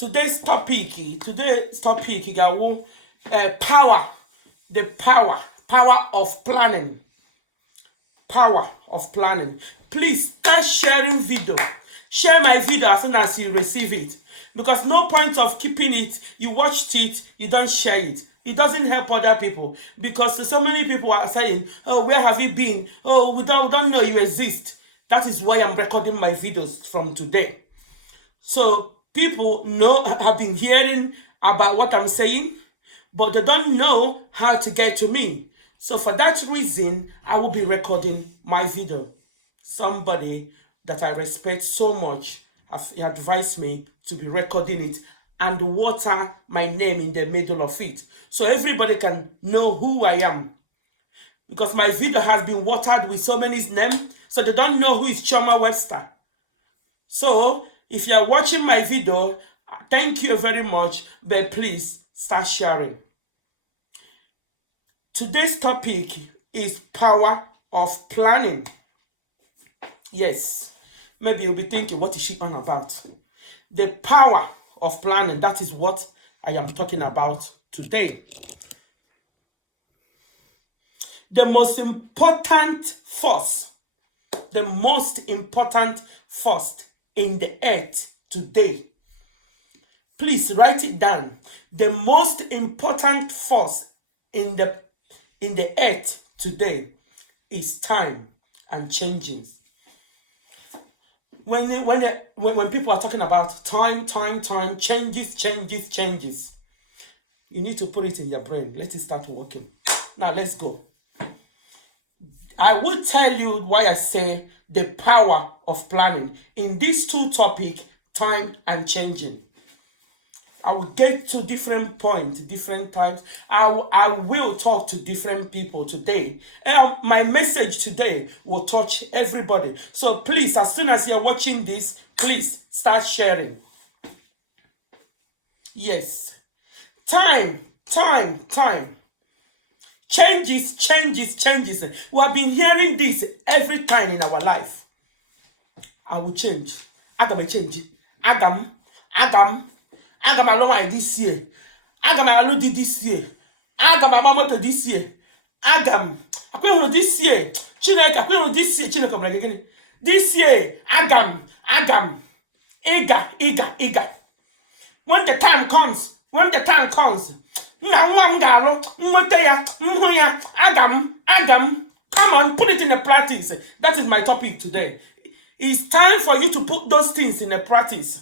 Today's topic got power, the power of planning. Power of planning. Please start sharing video. Share my video as soon as you receive it. Because no point of keeping it, you watched it, you don't share it. It doesn't help other people. Because so many people are saying, oh, where have you been? Oh, we don't know you exist. That is why I'm recording my videos from today. So people have been hearing about what I'm saying, but they don't know how to get to me. So for that reason, I will be recording my video. Somebody that I respect so much has advised me to be recording it and water my name in the middle of it, so everybody can know who I am. Because my video has been watered with so many names, so they don't know who is Chioma Webster. So if you are watching my video, thank you very much, but please start sharing. Today's topic is power of planning. Yes, maybe you'll be thinking, what is she on about? The power of planning, that is what I am talking about today. The most important force in the earth today. Please write it down. The most important force in the earth today is time and changes. When people are talking about time, changes, you need to put it in your brain. Let it start working. Now let's go. I will tell you why I say the power of planning in these two topics, time and changing. I will get to different points, different times. I will talk to different people today. My message today will touch everybody. So please, as soon as you're watching this, please start sharing. Yes. Time. Changes. We have been hearing this every time in our life. I will change. Agam change. Agam alone this year. Agam alone this year. Agam amamoto this year. Agam akwenu this year. Chineke akwenu this year. Chineke omrege this year. Agam. Eager. When the time comes. Agam. Come on, put it in the practice. That is my topic today. It's time for you to put those things in the practice.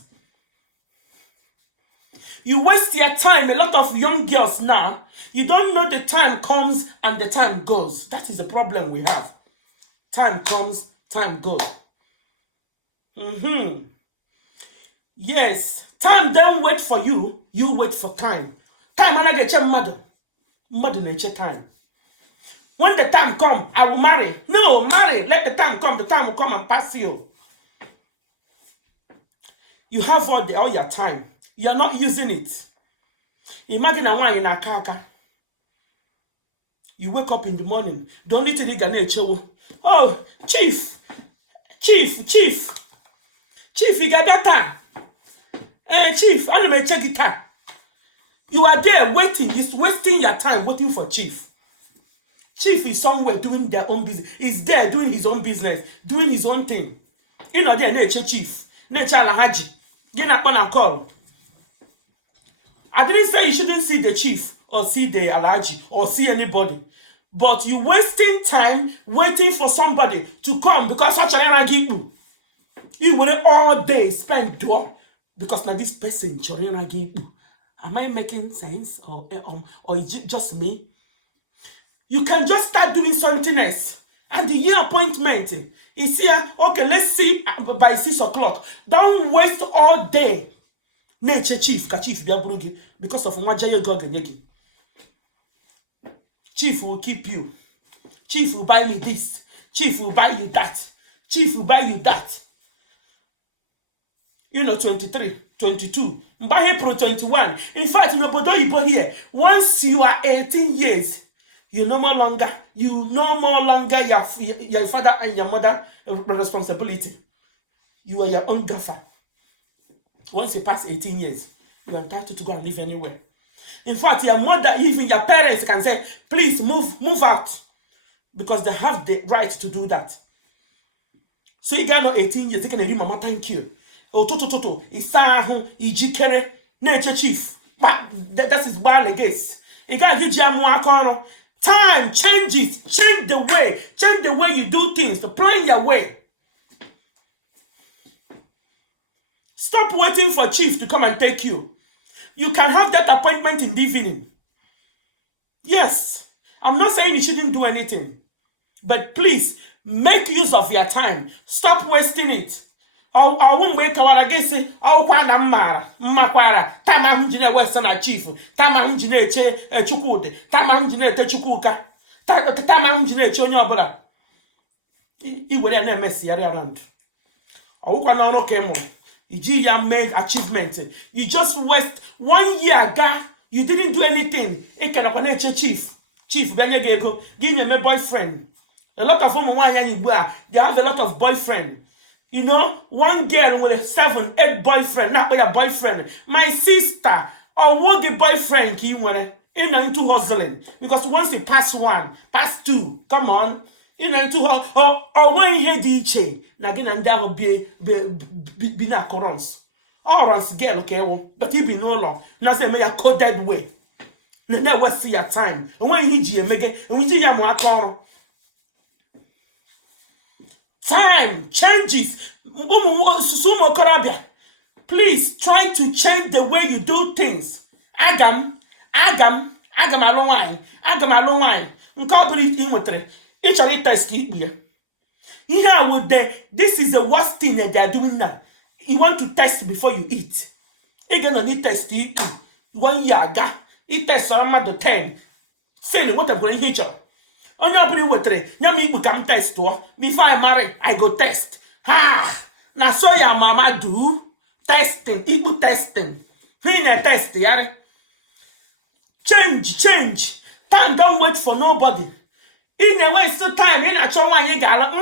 You waste your time. A lot of young girls now, you don't know the time comes and the time goes. That is the problem we have. Time comes, time goes. Yes, time don't wait for you. You wait for time. Time and I get your mother nature time. When the time come, I will marry. No, marry. Let the time come. The time will come and pass you. You have all your time. You are not using it. Imagine a one in a car. You wake up in the morning. The only thing you can do. Oh, chief, you got data. Chief, I don't check it out. You are there waiting. It's wasting your time waiting for chief. Chief is somewhere doing their own business. He's there doing his own business, doing his own thing. You know, there, nature chief, nature alahaji. Get up on a call. I didn't say you shouldn't see the chief or see the alahaji or see anybody. But you wasting time waiting for somebody to come because such an energy. You will all day spend door because now this person am I making sense or is it just me? You can just start doing something else. And the year appointment is here. Okay, let's see by 6 o'clock. Don't waste all day. Nature chief, because of chief will keep you. Chief will buy me this. Chief will buy you that. Chief will buy you that. 23, 22. Mbahe Pro 21. In fact, nobody here. Once you are 18 years, you no more longer your father and your mother responsibility. You are your own gaffer. Once you pass 18 years, You are entitled to go and live anywhere. In fact, your mother, even your parents can say, please move out. Because they have the right to do that. So you got no 18 years, they can mama, thank you. Oh, toto, isahu, ijikere, nature chief. But that is bad against. You got to time changes, change the way you do things, to plan your way. Stop waiting for chief to come and take you. You can have that appointment in the evening. Yes, I'm not saying you shouldn't do anything. But please, make use of your time. Stop wasting it. I won't wake up against it. I'll find a Makwara, Tamahunjine Western Chief, Tamahunjine Chukud, Tamahunjine Techukuka, Tamahunjine Chonyabura. He will never mess around. I won't know Kemo. You made achievement. You just waste 1 year ago. You didn't do anything. It can connect chief. Chief, Benyagego, give me a boyfriend. A lot of women, they have a lot of boyfriend. You know, one girl with 7, 8 boyfriend, not with a boyfriend. My sister, or what the boyfriend he wanted into hustling. Because once you pass 1, pass 2, come on. Into or when you hear chain, again and that will be na corons. Or runs girl, okay, but he be no long. Now say may a coded way. Never see your time. And when he make it, and we see ya more time changes. Please try to change the way you do things. Agam along wine. Each of test here. This is the worst thing that they are doing now. You want to test before you eat. You gonna need test 1 year ago. It test some the 10. Say what I'm going to hit you. On your pretty water, Yami become test to before I marry, I go test. Ha! Now so your mama do testing, equal testing. Fina test, yare. Change. Time don't wait for nobody. In a way, so time in a chow you gala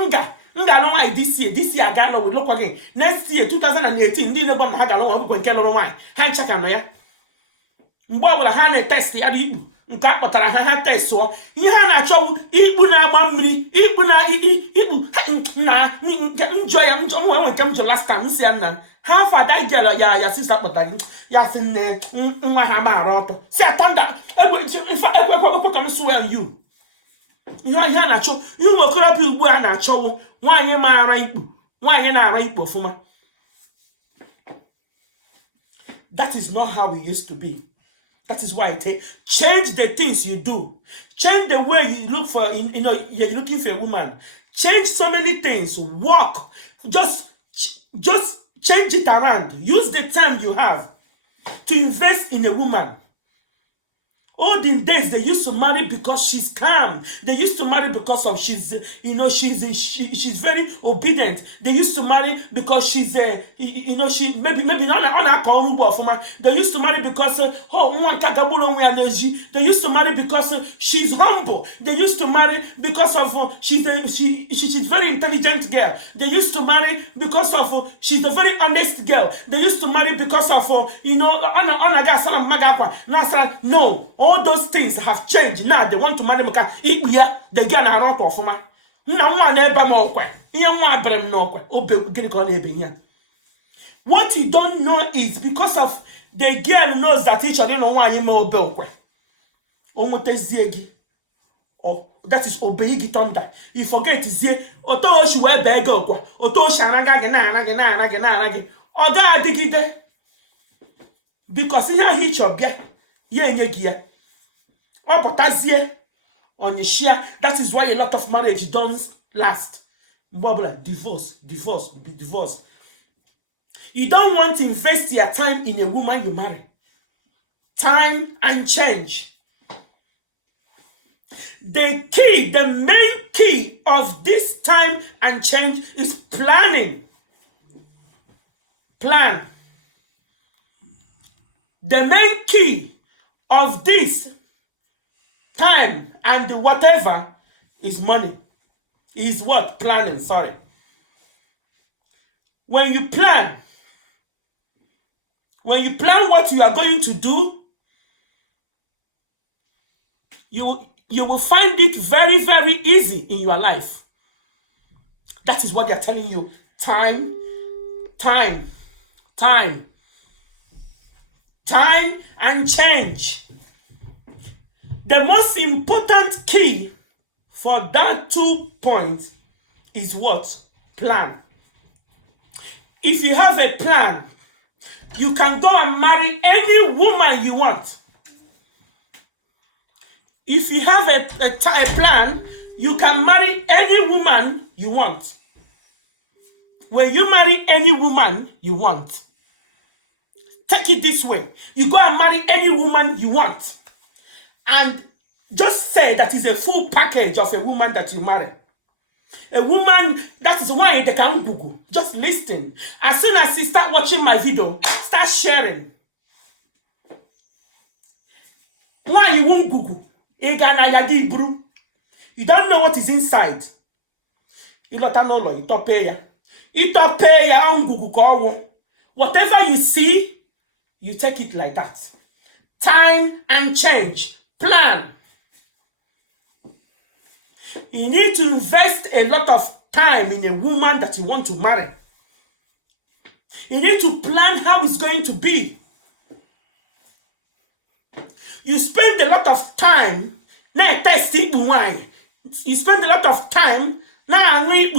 why this year gala will look again. Next year, 2018, didn't know how gala will kill wine. Hand check on ya. Mbobula hand test ya ibu. Nka kpọtara ha test so ihe na achọ igbu na agba mmiri igbu na njọ ya njọ nwe nke m jọ last time si na ha fada girl ya sister kpọtara ya si nne nwa ha ma arọ ọtọ si atanda ekwe come swear you ihe na achọ ihe nwokorobịa ugbu a na achọwo nwaanyị ma ara ikpu nwaanyị na ara ikpu ofuma. That is not how we used to be. That is why I change the things you do. Change the way you look for, you're looking for a woman. Change so many things. Walk. Just change it around. Use the time you have to invest in a woman. Olden days, they used to marry because she's calm. They used to marry because of she's very obedient. They used to marry because she's she maybe not on her call. They used to marry because they used to marry because she's humble. They used to marry because of she's very intelligent girl. They used to marry because of she's a very honest girl. They used to marry because of no. All those things have changed. Now they want to marry me. They get a lot of man. What you don't know is because of the girl knows that each other know why you know oh, that is obey thunder. You forget to say Oto she wear bag Oto Shanagagi. Oga digide. Because he hit your beer. Gear. Oh, but that's here on your share. That is why a lot of marriage don't last. Divorce. You don't want to invest your time in a woman you marry. Time and change. The main key of this time and change is planning. Plan. The main key of this time and whatever is money. Is what? Planning, sorry. When you plan, When you plan what you are going to do, you will find it very, very easy in your life. That is what they are telling you. Time, time, time, time, and change. The most important key for that 2 points is what? Plan. If you have a plan, you can go and marry any woman you want. If you have a plan, you can marry any woman you want. When you marry any woman you want, take it this way. You go and marry any woman you want. And just say that is a full package of a woman that you marry. A woman, that is why they can Google. Just listen. As soon as you start watching my video, start sharing. Why you won't Google? You don't know what is inside. You don't know. You don't pay. You don't pay on Google. Whatever you see, you take it like that. Time and change. Plan. You need to invest a lot of time in a woman that you want to marry. You need to plan how it's going to be. You spend a lot of time now testing wine. You spend a lot of time now you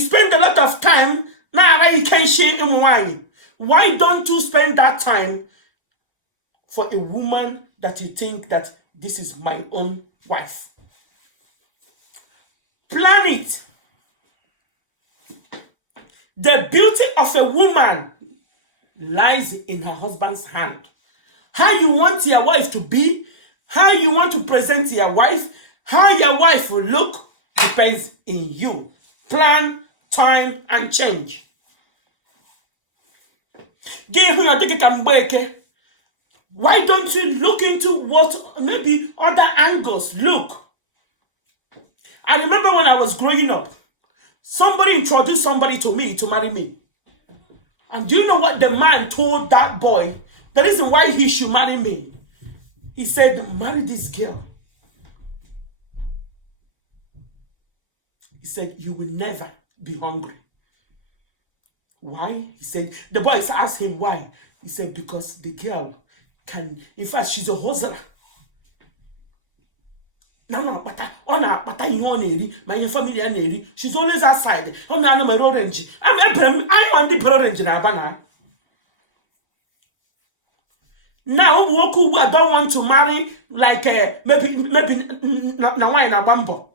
spend a lot of time now you can share wine. Why don't you spend that time for a woman that you think that this is my own wife? Plan it. The beauty of a woman lies in her husband's hand. How you want your wife to be, how you want to present your wife, how your wife will look, depends in you. Plan, time, and change. Why don't you look into what maybe other angles? Look. I remember when I was growing up, somebody introduced somebody to me to marry me. And do you know what the man told that boy? The reason why he should marry me. He said, marry this girl. He said, you will never be hungry. Why? He said, the boys asked him why. He said, because the girl can, in fact, she's a hustler. No, but my family, she's always outside. I'm orange. I'm on the orange now. Now, who I don't want to marry, like maybe now why na bambo.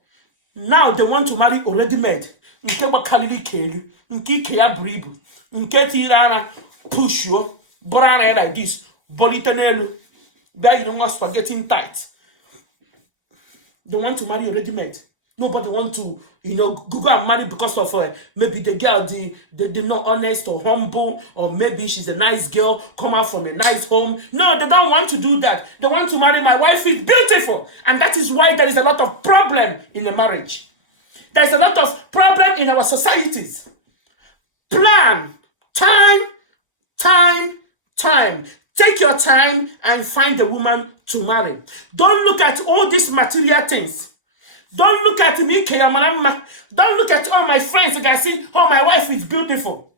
Now they want to marry already made. Nke bakalili kelu, nke kaya bribu, nke tirana push you, brana like this, bolitenelu. There you don't want spaghetti tight. They want to marry already made. Nobody want to, go and marry because of maybe the girl, they're not honest or humble, or maybe she's a nice girl, come out from a nice home. No, they don't want to do that. They want to marry my wife is beautiful. And that is why there is a lot of problem in the marriage. There's a lot of problem in our societies. Plan. Time. Take your time and find a woman to marry. Don't look at all these material things. Don't look at me, Keyamanama. Don't look at all my friends. You can see, oh, my wife is beautiful.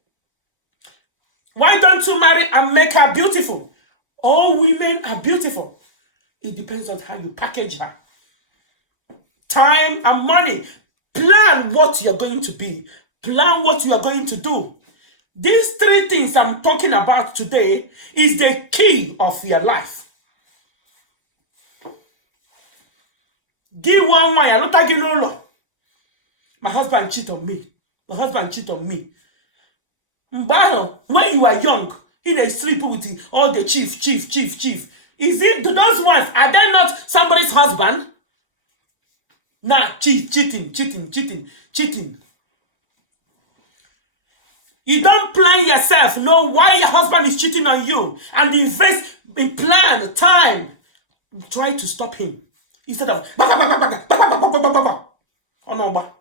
Why don't you marry and make her beautiful? All women are beautiful. It depends on how you package her. Time and money. Plan what you're going to be. Plan what you are going to do. These three things I'm talking about today is the key of your life. Give one why I'm not taking no law. My husband cheated on me. When you are young, he sleep with all the chief. Is it those ones? Are they not somebody's husband? Nah, cheating. You don't plan yourself. Know why your husband is cheating on you, and invest in plan, time. Try to stop him instead of oh no.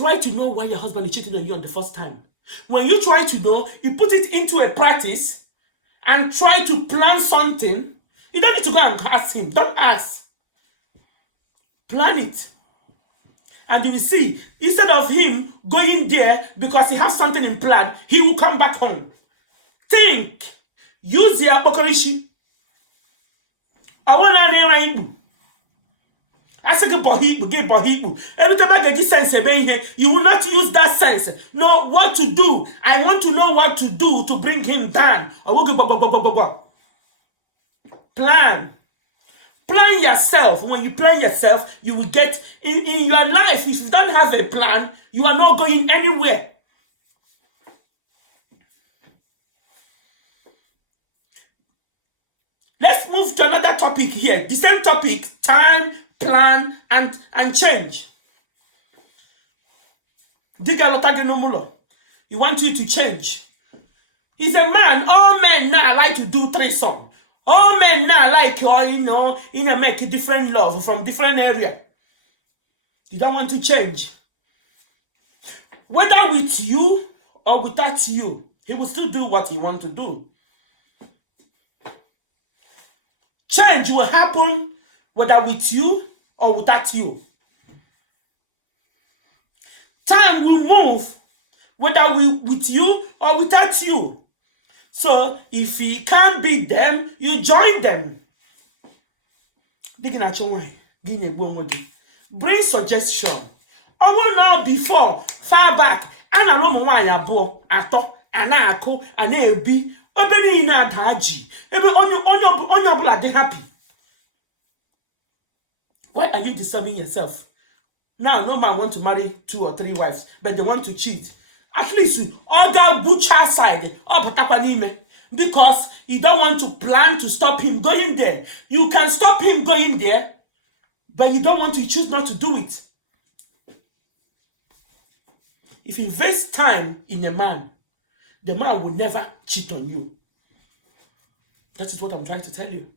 Try to know why your husband is cheating on you on the first time. When you try to know, you put it into a practice and try to plan something. You don't need to go and ask him. Don't ask. Plan it. And you will see, instead of him going there because he has something in plan, he will come back home. Think. Use your bokorishi. I want to name I say bohibu. Every time I get this sense, you will not use that sense. Know what to do. I want to know what to do to bring him down. I will go. Plan. Plan yourself. When you plan yourself, you will get in your life. If you don't have a plan, you are not going anywhere. Let's move to another topic here. The same topic: time, plan, and change. He wants you to change. He's a man. All men now like to do threesome. All men now like, make a different love from different area. You don't want to change. Whether with you or without you, he will still do what he wants to do. Change will happen whether with you or without you. Time will move whether with you or without you. So if he can't beat them, you join them. Bring suggestion. I will know before, far back, and I know why I bought, I thought, and I call, and I be, obey in a daji. On your blood, they happy. Why are you disturbing yourself? Now, no man want to marry 2 or 3 wives, but they want to cheat. At least, other butcher side, because you don't want to plan to stop him going there. You can stop him going there, but you don't want to choose not to do it. If you invest time in a man, the man will never cheat on you. That is what I'm trying to tell you.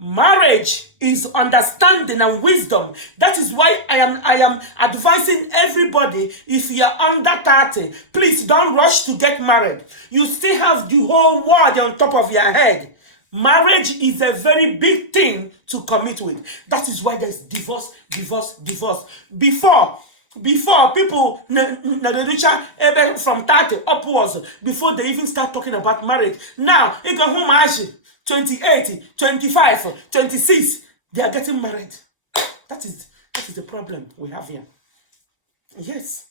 Marriage is understanding and wisdom. That is why I am advising everybody, if you are under 30, please don't rush to get married. You still have the whole world on top of your head. Marriage is a very big thing to commit with. That is why there's divorce. Before people from 30 upwards, before they even start talking about marriage. Now, 28, 25, 26, they are getting married. That is the problem we have here. Yes.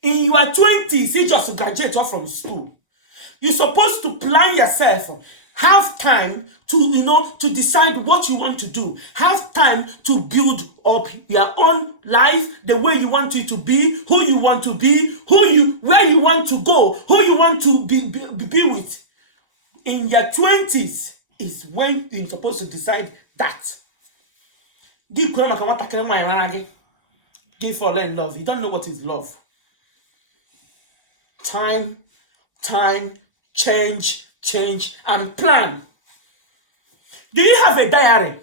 In your 20s, you just graduate off from school. You're supposed to plan yourself. Have time to decide what you want to do. Have time to build up your own life, the way you want it to be, who you want to be, where you want to go, who you want to be with. In your 20s is when you're supposed to decide that. Give for love. You don't know what is love. Time, change, and plan. Do you have a diary?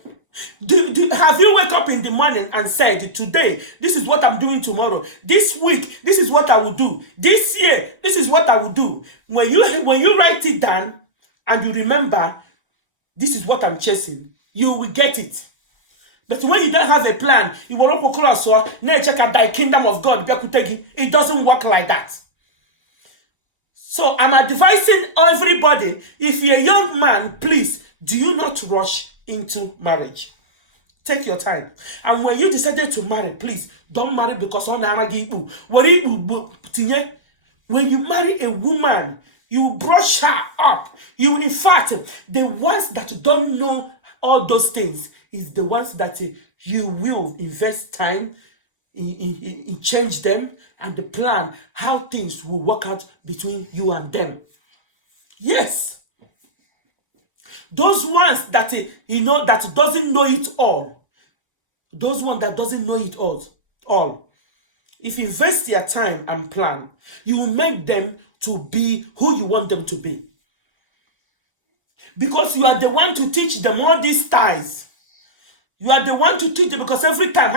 Have you wake up in the morning and said, today, this is what I'm doing tomorrow. This week, this is what I will do. This year, this is what I will do. When you write it down, and you remember, this is what I'm chasing, you will get it. But when you don't have a plan, you will not cross or check out the kingdom of God. It doesn't work like that. So I'm advising everybody, if you're a young man, please, do you not rush into marriage. Take your time. And when you decided to marry, please, don't marry because when you marry a woman, you brush her up. In fact, the ones that don't know all those things is the ones that you will invest time in change them and the plan how things will work out between you and them. Yes. Those ones that that doesn't know it all. Those ones that doesn't know it all. If you invest your time and plan, you will make them to be who you want them to be. Because you are the one to teach them all these ties. You are the one to teach them because every time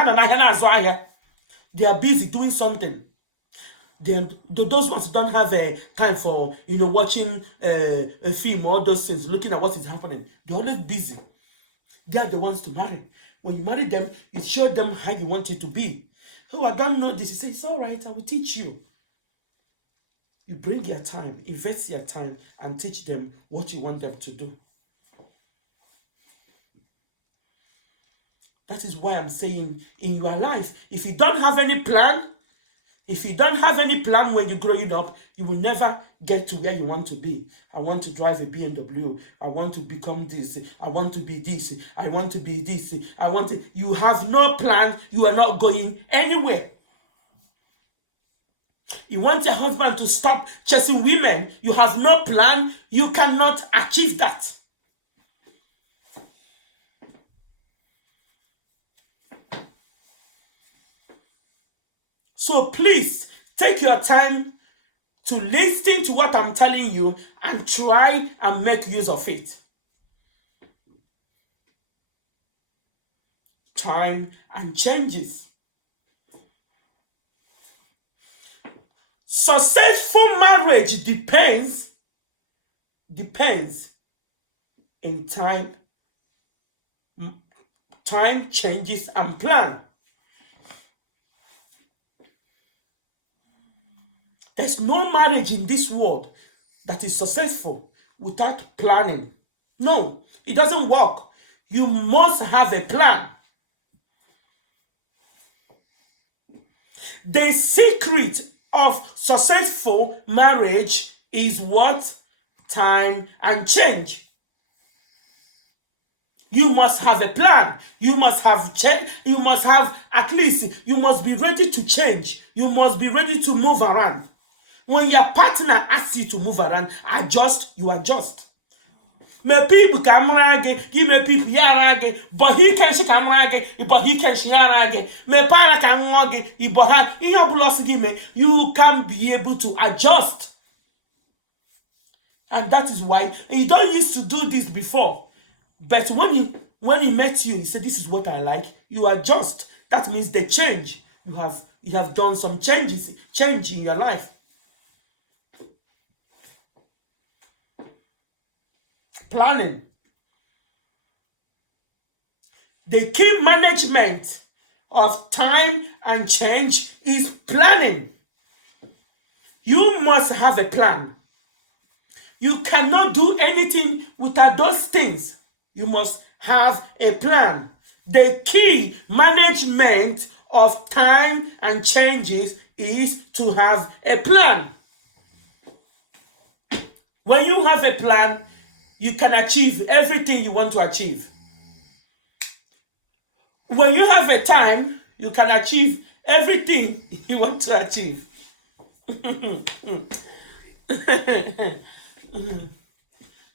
They are busy doing something. Those ones who don't have time for watching a film or those things, looking at what is happening. They're always busy. They are the ones to marry. When you marry them, you show them how you want it to be. Oh, I don't know this. You say, it's all right, I will teach you. You bring your time, invest your time, and teach them what you want them to do. That is why I'm saying, in your life, if you don't have any plan, when you're growing up, you will never get to where you want to be. I want to drive a BMW. I want to become this. I want to be this. I want to be this. You have no plan. You are not going anywhere. You want your husband to stop chasing women. You have no plan. You cannot achieve that. So please, take your time to listen to what I'm telling you and try and make use of it. Time and changes. Successful marriage depends in time, changes, and plan. There's no marriage in this world that is successful without planning. No, it doesn't work. You must have a plan. The secret of successful marriage is what? Time and change. You must have a plan. You must have at least, you must be ready to change. You must be ready to move around. When your partner asks you to move around, adjust, you adjust. Me people can rage, give me people yarage, but he can she can rage, but he can she yarage. Me para can rage, but in your blood give me, you can be able to adjust. And that is why you don't used to do this before. But when he met you, he said, this is what I like. You adjust. That means the change. You have done some change in your life. Planning. The key management of time and change is planning. You must have a plan. You cannot do anything without those things. You must have a plan. The key management of time and changes is to have a plan. When you have a plan, you can achieve everything you want to achieve. When you have a time, you can achieve everything you want to achieve.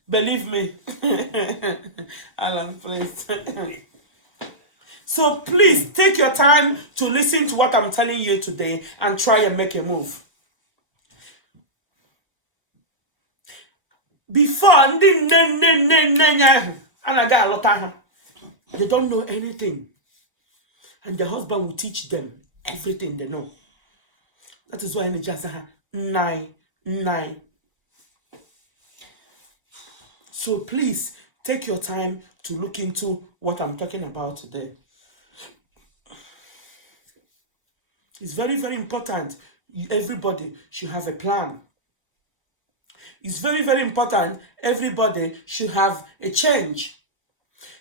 Believe me. Alan, please. So please take your time to listen to what I'm telling you today and try and make a move. Before they don't know anything, and the husband will teach them everything they know. That is why just 9. So please take your time to look into what I'm talking about today. It's very, very important. Everybody should have a plan. It's very, very important. Everybody should have a change.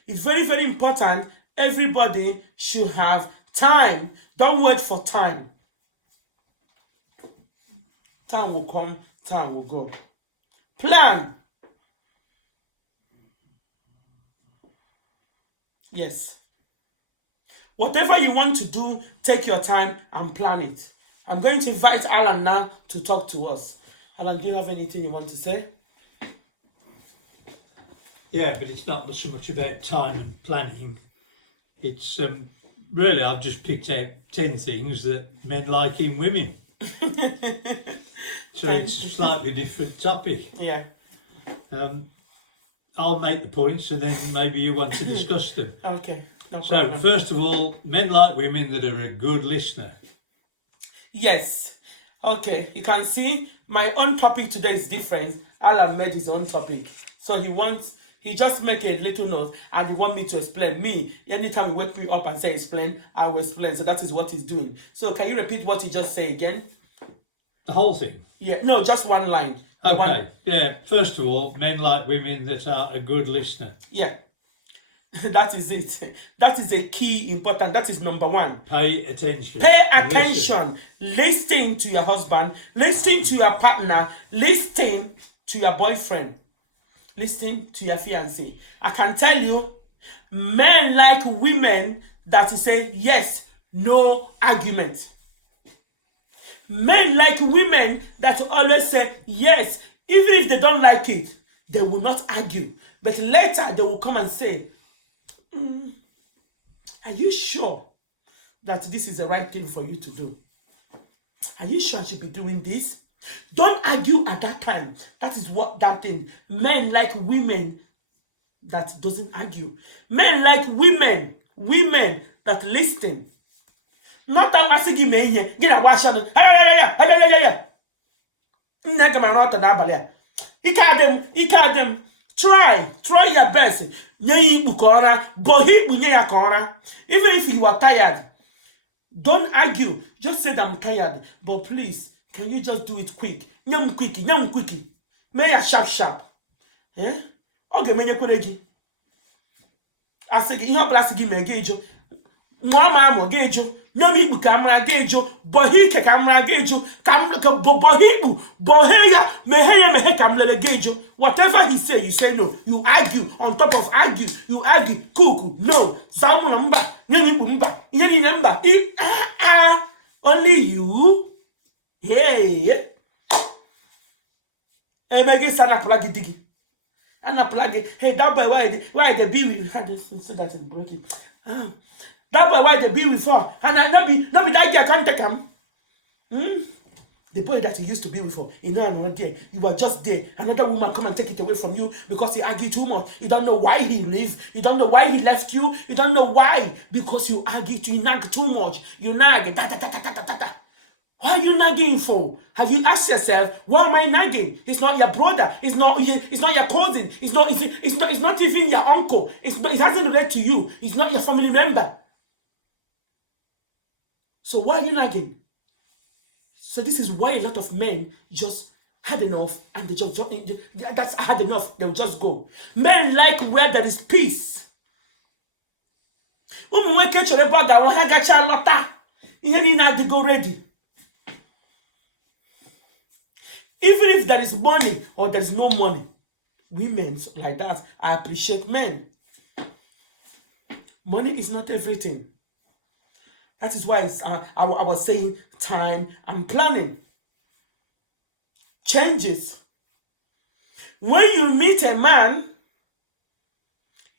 It's very, very important. Everybody should have time. Don't wait for time. Time will come, time will go. Plan. Yes. Whatever you want to do, take your time and plan it. I'm going to invite Alan now to talk to us. Alan, do you have anything you want to say? Yeah, but it's not so much about time and planning. It's really, I've just picked out 10 things that men like in women. So it's a slightly different topic. Yeah. I'll make the points and then maybe you want to discuss them. Okay, no So, problem. first of all, men like women that are a good listener. Yes. Okay, you can see my own topic today is different. Alan made his own topic. So he just make a little note and he want me to explain. Me, anytime he wake me up and say explain, I will explain. So that is what he's doing. So can you repeat what he just said again? The whole thing. Yeah, no, just one line. Okay, yeah. First of all, men like women that are a good listener. Yeah. That is it. That is a key important. That is number one. Pay attention. Pay attention. Listen to your husband. Listen to your partner. Listen to your boyfriend. Listen to your fiancé. I can tell you, men like women that say yes, no argument. Men like women that always say yes, even if they don't like it, they will not argue. But later they will come and say, are you sure that this is the right thing for you to do? Are you sure I should be doing this? Don't argue at that time. That is what that thing. Men like women that doesn't argue. Men like women that listen. Not that I say me here. Get a wash on. Ikadem. Try your best. Even if you are tired, don't argue. Just say that I'm tired, but please, can you just do it quick? Nyam quickie. May ya sharp. Eh? Okay, menye kwereji. Asigi ihe obla sigi me gejo. Nwa ma gejo. Nyam ibu kamera gejo. Bohi ke kamera gejo. Boheya mehe kamlele gejo. Whatever he say, you say no. You argue on top of argue. You argue. Kuku no. Zamu namba. Nyam ibu mba. Nyani namba. Only you. Hey. Megi sana plug digi. Anna plug. Hey, that boy why they be with had this so that it breaking. That boy why they be with her. And I not be that girl can't take him. The boy that he used to be with her, you know, another day, you were just there. Another woman come and take it away from you because he argued too much. You don't know why he left. You don't know why he left you. You don't know why. Because you nag too much. You nag. Why are you nagging for? Have you asked yourself, why am I nagging? It's not your brother. It's not your cousin. It's not even your uncle. It hasn't related to you. It's not your family member. So why are you nagging? So this is why a lot of men just had enough and they just that's had enough. They'll just go. Men like where there is peace. Go ready. Even if there is money or there is no money, women like that, I appreciate men. Money is not everything. That is why I was saying time and planning. Changes. When you meet a man,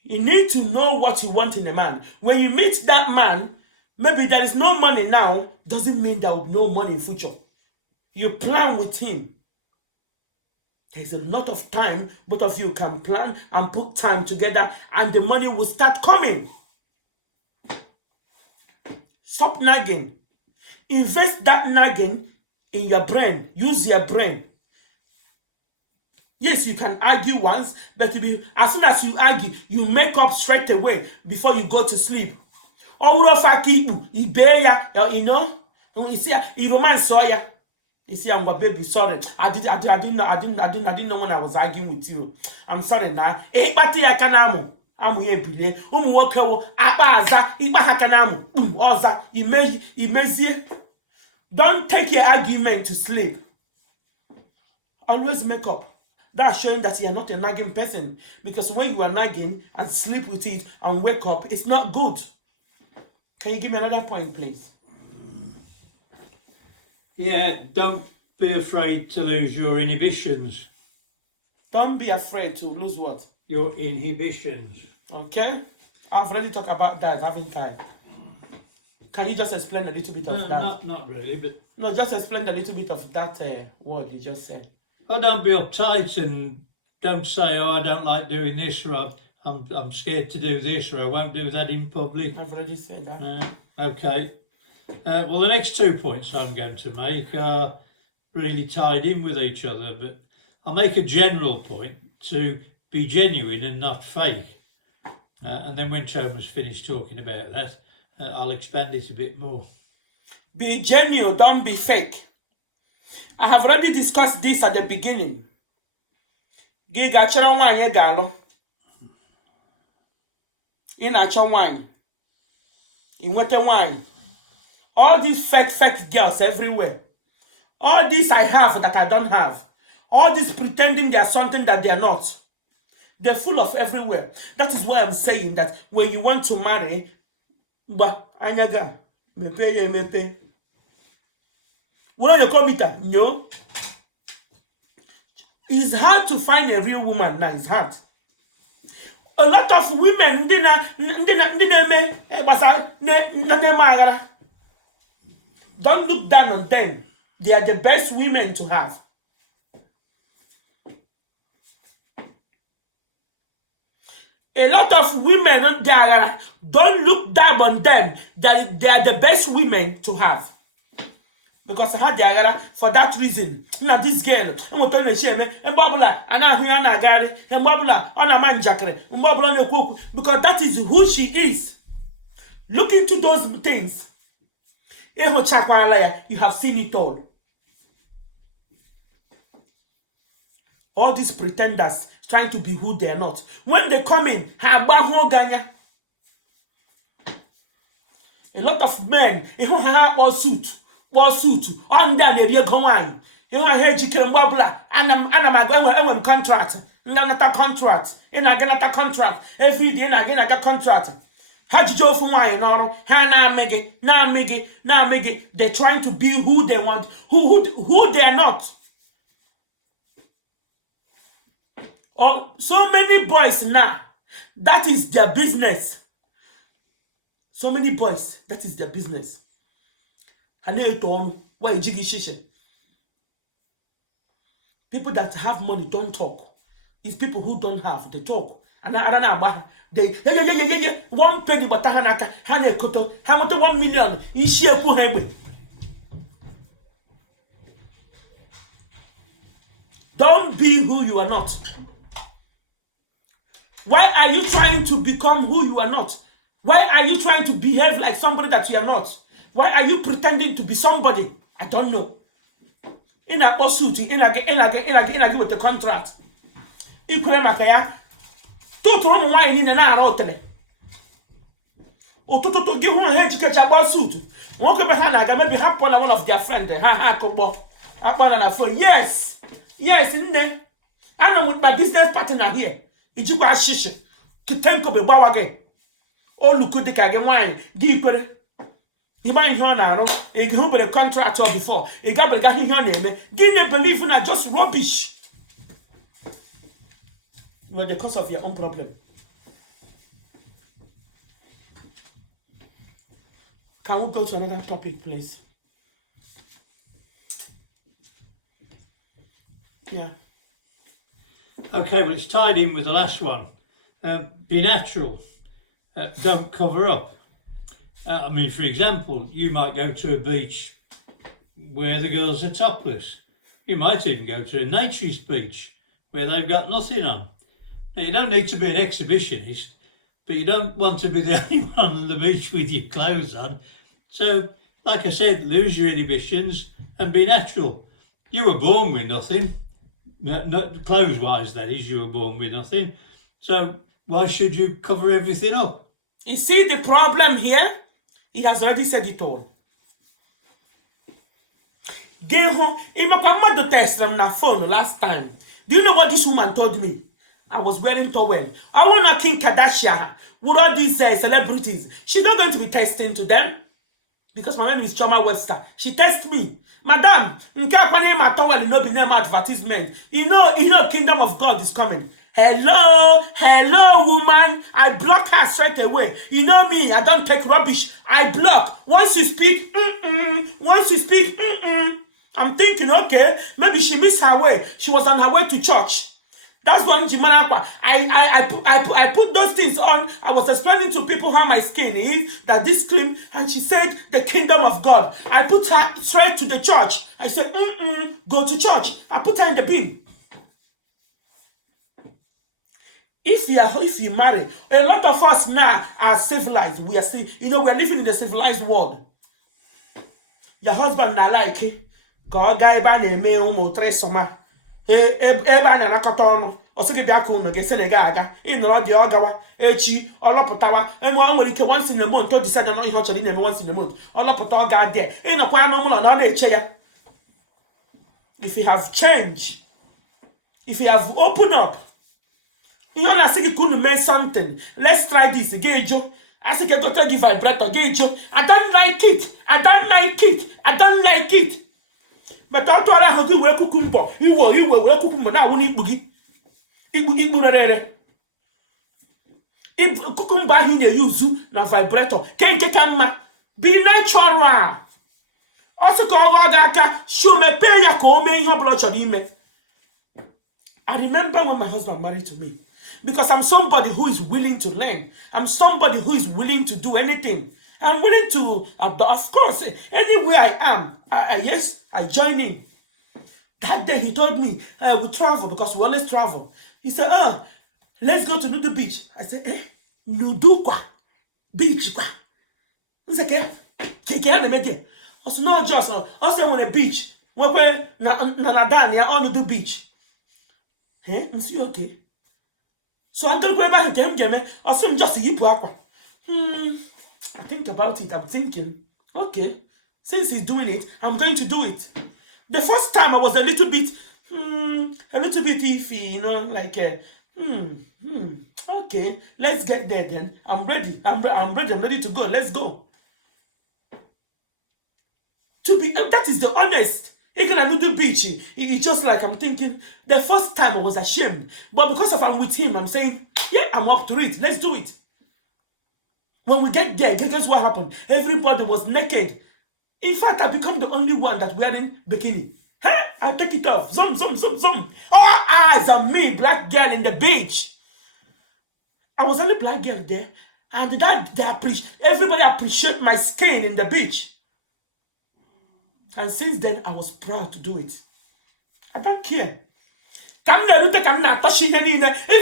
you need to know what you want in a man. When you meet that man, maybe there is no money now, doesn't mean there will be no money in future. You plan with him. There's a lot of time, both of you can plan and put time together and the money will start coming. Stop nagging. Invest that nagging in your brain. Use your brain. Yes, you can argue once, but as soon as you argue, you make up straight away before you go to sleep. You know, you see, you romance soya. You see, I'm a baby. Sorry, I didn't know when I was arguing with you. I'm sorry now. Amu ebile umu nwoke wo akpaza ikpa hakanamu oza imezie. Don't take your argument to sleep. Always make up. That's showing that you are not a nagging person, because when you are nagging and sleep with it and wake up, it's not good. Can you give me another point, please? Yeah, don't be afraid to lose your inhibitions. Don't be afraid to lose what? Your inhibitions. Okay? I've already talked about that, haven't I? Can you just explain a little bit of that? Not really, but... No, just explain a little bit of that word you just said. Oh, don't be uptight and don't say, oh, I don't like doing this, or I'm scared to do this, or I won't do that in public. I've already said that. Okay. Well, the next 2 points I'm going to make are really tied in with each other, but I'll make a general point to be genuine and not fake. And then when Thomas finished talking about that, I'll expand it a bit more. Be genuine, don't be fake. I have already discussed this at the beginning. Gị ga-achọrọ nwaanyị ga-alụ. Ị na-achọ nwaanyị. Ị nweta nwaanyị. All these fake girls everywhere. All this I have that I don't have. All this pretending they are something that they are not. They're full of everywhere. That is why I'm saying that when you want to marry, anyaga, mepe. What are you committed? No. It's hard to find a real woman now. It's hard. A lot of women, don't look down on them. They are the best women to have. A lot of women, don't look down on them. They are the best women to have. Because for that reason, now this girl, because that is who she is. Look into those things. You have seen it all. All these pretenders trying to be who they are not. When they come in, a lot of men, all suit, on there they are going. You know, I heard you can wobble, and I'm going contract, another contract, and I get a contract every day, and again I get contract. How did you for wine or now make it? They're trying to be who they want, who they are not. Oh, so many boys now, that is their business. So many boys, that is their business. People that have money don't talk. It's people who don't have, they talk. And I don't know, they 1 penny but hanaka hane koto how much 1 million in share ku hebe. Don't be who you are not. Why are you trying to become who you are not? Why are you trying to behave like somebody that you are not? Why are you pretending to be somebody? I don't know. In a pursuit, in a with the contract. Toto wine in an hour. Or to give one head to catch a ball suit. One could maybe happen on one of their friends. Yes, in there. I know with my business partner here. It's you got shish. Kitenko be bawage. Oh, look at the kage wine. Give it. He might hear now. He can open a contract before. He got his name. Didn't believe in just rubbish. Well, the cause of your own problem. Can we go to another topic, please? Yeah. Okay, well, it's tied in with the last one. Be natural. Don't cover up. I mean, for example, you might go to a beach where the girls are topless. You might even go to a naturist beach where they've got nothing on. Now, you don't need to be an exhibitionist, but you don't want to be the only one on the beach with your clothes on. So, like I said, lose your inhibitions and be natural. You were born with nothing. Not clothes-wise, that is, you were born with nothing. So, why should you cover everything up? You see the problem here? He has already said it all. I test on my phone last time. Do you know what this woman told me? I was wearing towel. I want to Kim Kardashian with all these celebrities. She's not going to be testing to them because my name is Choma Webster. She tests me, Madam. My towel no be name advertisement. You know, Kingdom of God is coming. Hello, woman. I block her straight away. You know me, I don't take rubbish. I block. Once you speak, I'm thinking, okay, maybe she missed her way. She was on her way to church. That's one Jimanakwa. I put those things on. I was explaining to people how my skin is, that this cream, and she said, the kingdom of God. I put her straight to the church. I said, go to church. I put her in the bin. If you marry, a lot of us now are civilized. We are still, we are living in the civilized world. Your husband na like it. Go guy ba na eme umu tre soma. Eba na nakọta ọnụ. Osike bịa ka unu ga-ese na ga-aga. Ịnọrọ dị ọgawa echi ọlọpụtawa. Eme ọ nwere ike once in a month to decide na ihe ọ chọrọ ime once in a month. Ọlọpụta ọ ga there. Ịnọkwa anụ ụlọ na ọ na-eche ya. If you have changed, if you have opened up, you know, I say you couldn't make something. Let's try this. Gejo. I say go to give vibrator. Gejo. I don't like it. I don't like it. I don't like it. But I told her you wear cucumber. You will wear cucumber. Now we need boogie. Ibugi burere. If cucumber in the use na vibrator. Can't get a be natural. Also call Gaka. Show me pay ya come in your blood shot. I remember when my husband married to me. Because I'm somebody who is willing to learn. I'm somebody who is willing to do anything. I'm willing to, of course, anywhere I am, yes, I join in. That day he told me, we travel because we always travel. He said, let's go to Nudu Beach. I said, Nudu kwa? Beach kwa? He said, keke ane medye. I said, no, just, I said, on a beach. Wepe na Dania on Nudu Beach. Hey, I said, okay. So I'm going to go back again, or some just a aqua. I think about it. I'm thinking, okay, since he's doing it, I'm going to do it. The first time I was a little bit iffy, like, okay, let's get there then. I'm ready. I'm ready to go. Let's go. That is the honest. Even I do beach. It's just like I'm thinking. The first time I was ashamed, but because I'm with him, I'm saying, yeah, I'm up to it. Let's do it. When we get there, guess what happened? Everybody was naked. In fact, I become the only one that wearing bikini. Hey, I take it off. Zoom. All eyes on me, black girl in the beach. I was only black girl there, and everybody appreciate my skin in the beach. And since then, I was proud to do it. I don't care. Even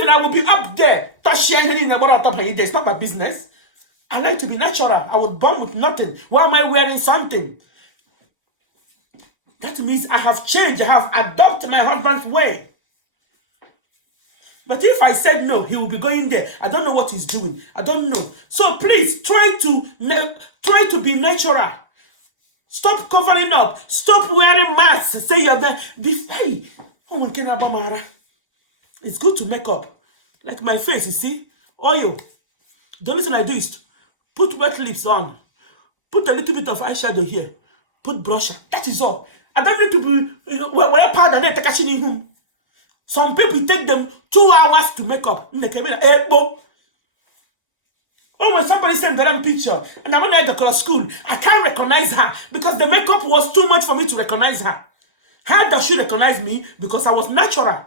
I will be up there. It's not my business. I like to be natural. I was born with nothing. Why am I wearing something? That means I have changed. I have adopted my husband's way. But if I said no, he will be going there. I don't know what he's doing. I don't know. So please try to be natural. Stop covering up. Stop wearing masks. Say you're there. Hey, it's good to make up. Like my face, you see? Oil. The only thing I do is put wet lips on. Put a little bit of eyeshadow here. Put blusher. That is all. I don't need to be wear powder and take in home. Some people take them 2 hours to make up. Oh, when somebody sent that picture, and I'm at the school, I can't recognize her because the makeup was too much for me to recognize her. How does she recognize me? Because I was natural.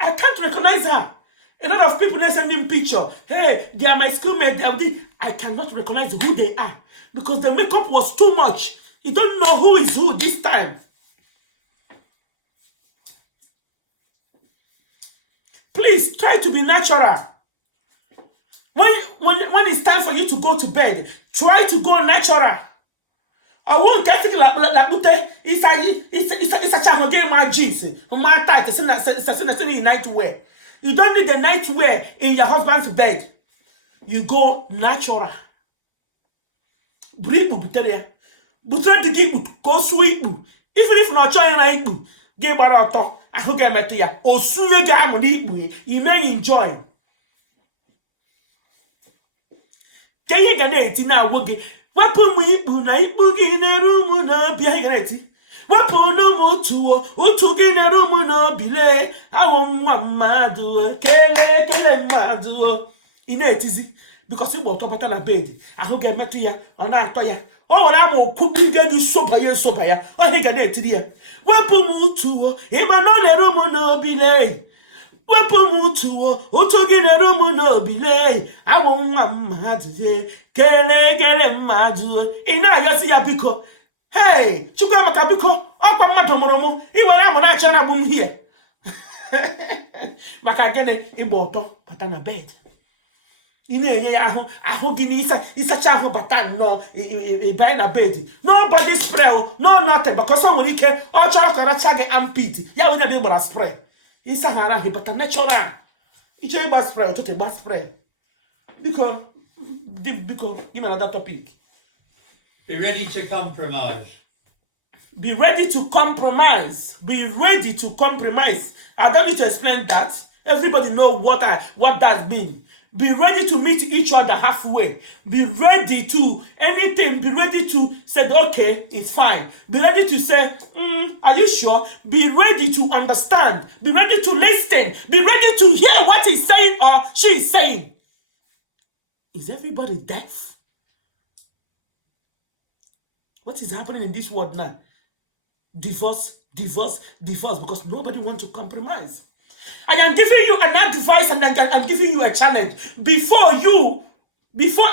I can't recognize her. A lot of people they send in picture. Hey, they are my schoolmates. I cannot recognize who they are because the makeup was too much. You don't know who is who this time. Please try to be natural. When it's time for you to go to bed, try to go natural. I won't get it like it's a channel game my jeans, my tight, it's a nightwear. You don't need the nightwear in your husband's bed. You go natural. Breathe, buteria. Butre to give go sweep. Even if not trying like give about talk, I could get met ya. Or soon you may enjoy. Kaya ganeti na woge. Wapu mu ibu na ibu gi na rumu na bia ganeti. Wapu no mo tuo, utu gi na rumu na bile. Awo mmadu kele mmadu. Ina etizi because you bought up na bed. I go get metu ya, ona ato ya. Oh, I'm all cooking, get you sopa, ya. Oh, he got it to the weapon to him, no room no belay. Weapon to Otogin room no belay. I won't have to say, Kele Madu, in Ayasia Biko. Hey, Chugama Kabiko, Upper Matomoromo, he will have an action boom here. Makagene, a bottle, but on a bed. Aho gini isa chaho batan no buy na bed. Nobody spray, no nothing because someone can or chara kara chage ampiti. Ya we na be able spray. Isa hara he but natural. Iche ba spray to te ba spray. Because give me another topic. Be ready to compromise. Be ready to compromise. Be ready to compromise. I don't need to explain that. Everybody know what that means. Be ready to meet each other halfway. Be ready to anything. Be ready to say, okay, it's fine. Be ready to say, are you sure? Be ready to understand. Be ready to listen. Be ready to hear what he's saying or she is saying. Is everybody deaf? What is happening in this world now? Divorce, because nobody wants to compromise. I am giving you an advice and I'm giving you a challenge. Before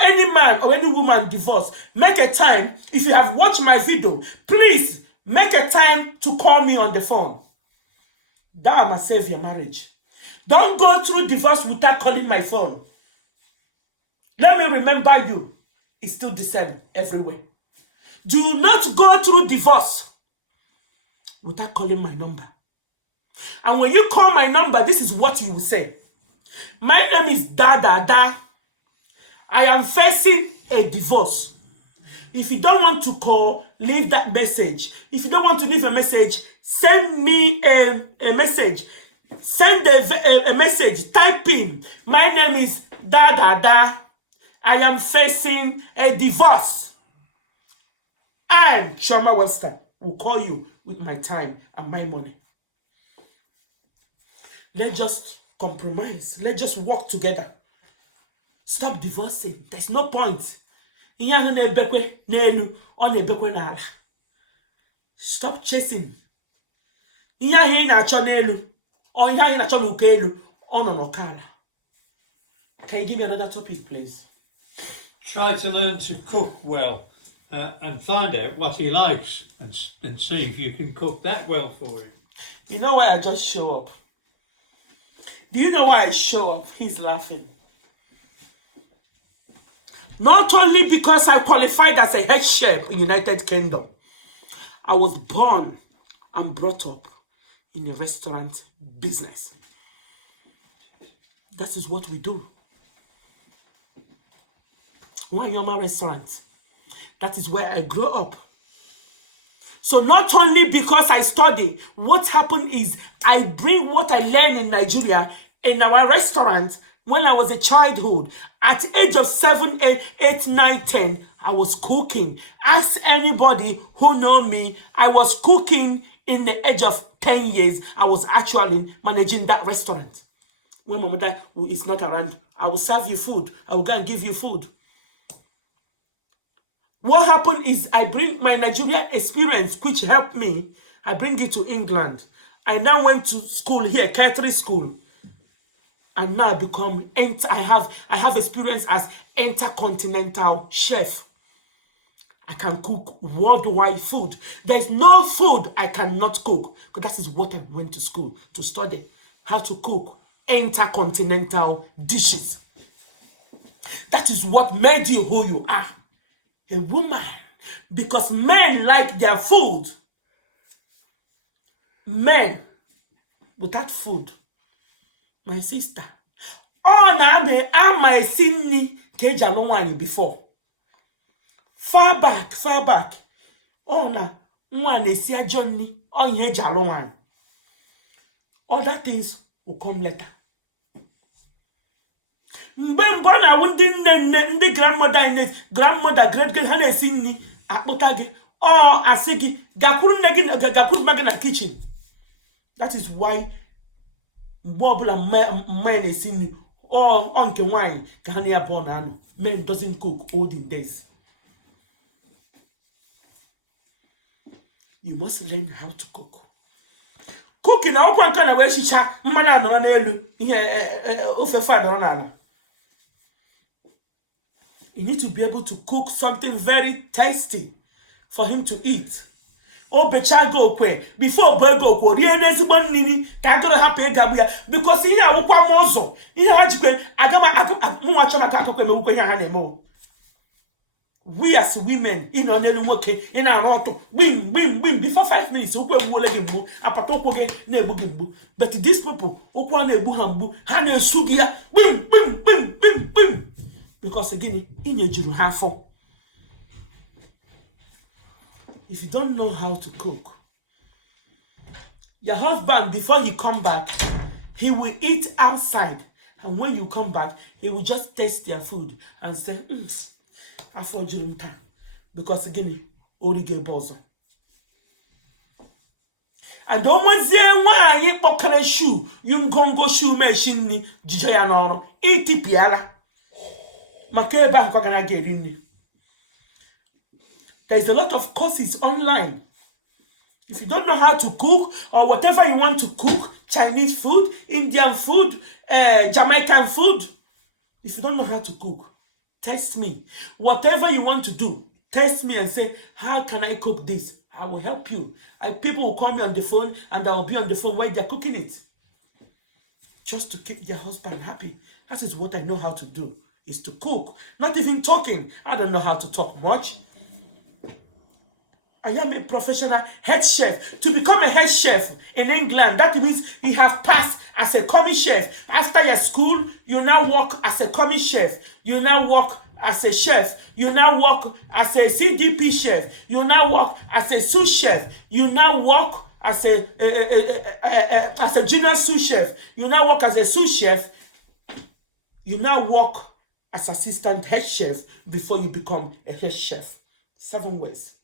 any man or any woman divorce, make a time. If you have watched my video, please make a time to call me on the phone. That will save your marriage. Don't go through divorce without calling my phone. Let me remember you. It's still the same everywhere. Do not go through divorce without calling my number. And when you call my number, this is what you will say. My name is Da. I am facing a divorce. If you don't want to call, leave that message. If you don't want to leave a message, send me a message. Send a message. Type in. My name is Da. I am facing a divorce. And Shoma Webster will call you with my time and my money. Let's just compromise. Let's just work together. Stop divorcing. There's no point. Stop chasing. Can you give me another topic, please? Try to learn to cook well and find out what he likes and see if you can cook that well for him. You know why I just show up? Do you know why I show up? He's laughing. Not only because I qualified as a head chef in United Kingdom. I was born and brought up in a restaurant business. That is what we do. Wanyama restaurant. That is where I grew up. So not only because I study, what happened is I bring what I learned in Nigeria in our restaurant when I was a childhood. At the age of 7, 8, 9, 10, I was cooking. Ask anybody who know me, I was cooking in the age of 10 years. I was actually managing that restaurant. When my mother is not around, I will serve you food. I will go and give you food. What happened is I bring my Nigerian experience, which helped me. I bring it to England. I now went to school here, catering school, and now I have experience as intercontinental chef. I can cook worldwide food. There's no food I cannot cook, because that is what I went to school to study, how to cook intercontinental dishes. That is what made you who you are. A woman, because men like their food. Men without food, my sister. Oh, now I'm my sinny keja before. Far back. Oh, now one is here Johnny on here jalon. Other things will come later. Mbona wundi grandmother great hana sinni akpota gi or asigi gakuru magi na kitchen. That is why mbobula men sinni or onke wine ka hana ya born anu. Men doesn't cook olden days. you must learn how to cook. Cooking na okwa nka na we chicha mmana anọ n'elu ihe ofe fa anọ n'ala. You need to be able to cook something very tasty for him to eat. O becha go kwe before boy go kwo rie n'ezigbo nnini ka agụrụ hapụ ịgagbu ya because ihe awụkwa m ụzọ ihe ha jikwe agama mụ achọ maka akụkọ emewukwe ihe ha na-eme. We as women in n'elu nwoke ị na-arụ ọtụ gbim before 5 minutes ụkwụ egbuole gị mgbu apata ụkwụ gị na-egbu gị mgbu but these people ụkwụ na-egbu ha mgbu ha na-esu gị ya gbim because gịnị inyejuru ha afọ. If you don't know how to cook, your husband, before he come back, he will eat outside. And when you come back, he will just taste your food and say, I forgot you time. Because again, orige bozo. And don't want to say why you pokere shoe, you go shoe machine ni jijaya no iti piala. Makeba ko kana gerini. There is a lot of courses online. If you don't know how to cook or whatever you want to cook, Chinese food, Indian food, Jamaican food, if you don't know how to cook, test me. Whatever you want to do, test me and say, how can I cook this? I will help you. People will call me on the phone and I will be on the phone while they're cooking it. Just to keep their husband happy. That is what I know how to do, is to cook. Not even talking. I don't know how to talk much. I am a professional head chef. To become a head chef in England, that means you have passed as a commis chef. After your school, you now work as a commis chef. You now work as a chef. You now work as a CDP chef. You now work as a sous chef. You now work as a junior sous chef. You now work as a sous chef. You now work as assistant head chef before you become a head chef. 7 ways.